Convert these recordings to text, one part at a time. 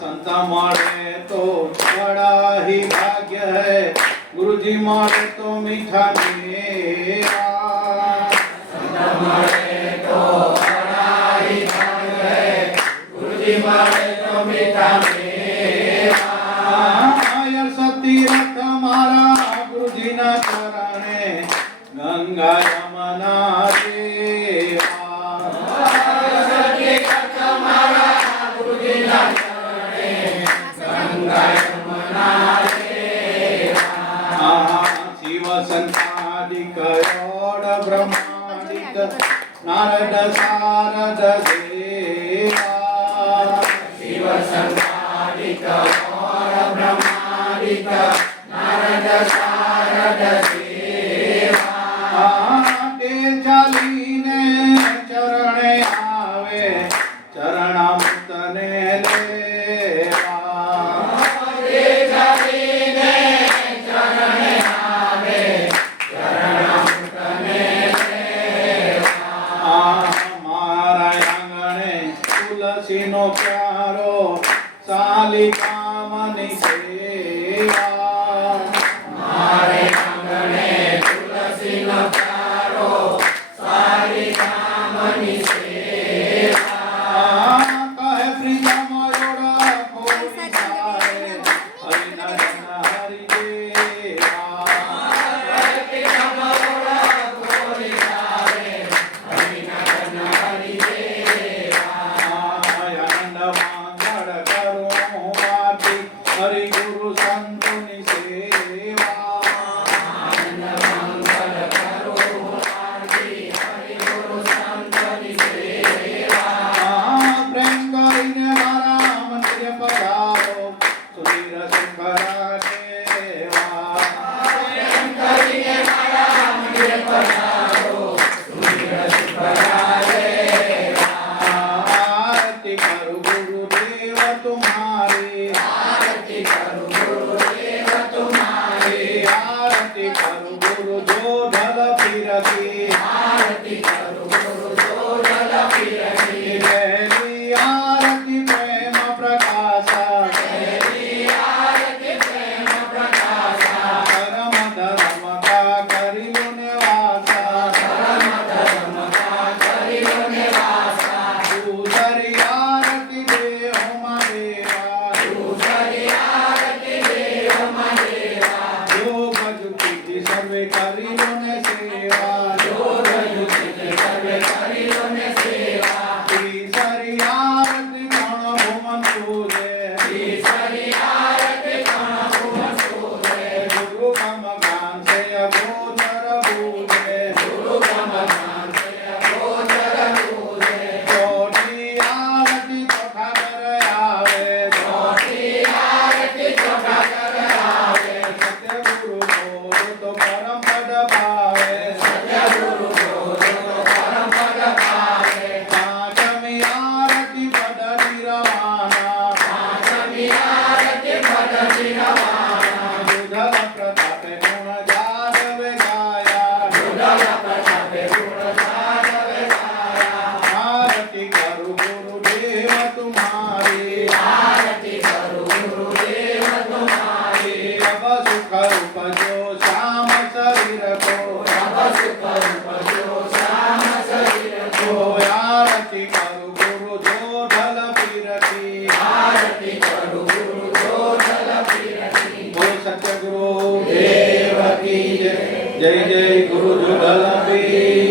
संत મળે તો બડા ही भाग्य है, गुरुजी મળે तो मीठा मेवा। संत મળે તો બડા ही भाग्य है, गुरुजी મળે तो मीठा मेवा। यश तीर्थ मारा गुरुजी ना चरणे, गंगा यमुना संतादिक योड ब्रह्मादिक नारद सारद देवा। शिव संतादिक योड ब्रह्मादिक नारद सारद देवा। ते चालीने चरणे आवे, चरणामृत ने लेवा। तुलसीनो प्यारो सालिका मनी सेवा। मारे आंगणे तुलसीनो प्यारो सालिका मनी सेवा। कहे प्रीतम योड़ा कोई सारे, हरि नयन हरि देवा। कहे प्रीतम योड़ा कोई सारे, हरि नयन हरि देवा। हरि गुरु संतनि सेवा। आनंद मंगल करो आरती, हरि गुरु संतनि सेवा। प्रेम करीने मारा मंदिर पधारो, सुधीर शंकरा सेवा। प्रेम करीने मारा मंदिर पधारो, सुधीर शंकरा सेवा। आरती करो गुरुदेव तुम्हारी, आरती करो गुरुदेव तुम्हारी। आरती करो गुरु जो ढल फिरती, आरती करो गुरु जो ढल फिरती। पहली आरती प्रेम प्रकाश, पहली आरती प्रेम प्रकाश। धर्म धर्म का करियो निवासा। धर्म धर्म का करियो निवासा। दूसरी आरती देव मदेवा, दूसरी आरती देव मदेवा। योग जुक्ति सर्वे करियो ने सेवा। योग युक्ति सर्वे करियो ने सेवा। तीसरी आरती गण भुवन सूर्य, तीसरी आरती गण भुवन सूर्य। गुरु कम ज्ञान से अगोचर बूझे। गुरु कम ज्ञान से अगोचर बूझे। चौथी आरती चौथा कर आवे, चौथी आरती चौथा कर आवे। सत्य गुरु बोल तो परम पद पावे। सत्य गुरु बोलो तो परम पद पावे। पांचमी आरती पद निरवाना, पांचमी आरती पद निरवाना। दुधल प्रतापे गुण जादव गाया। दुर्लभ प्रतापे गुण जादव गाया। आरती करो गुरुदेव तुम्हारी, आरती करो गुरुदेव तुम्हारी। तब सुख उपजो श्याम शरीर को। तब सुख उपजो श्याम शरीर को। आरती करो गुरु जो ढल फिरती, आरती करो गुरु जो ढल फिरती। बोल सत्य गुरु देव की जय। जय जय गुरु जो ढल फिर।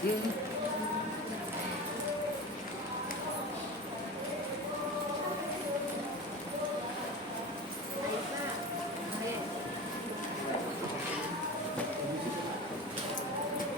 Mm-hmm.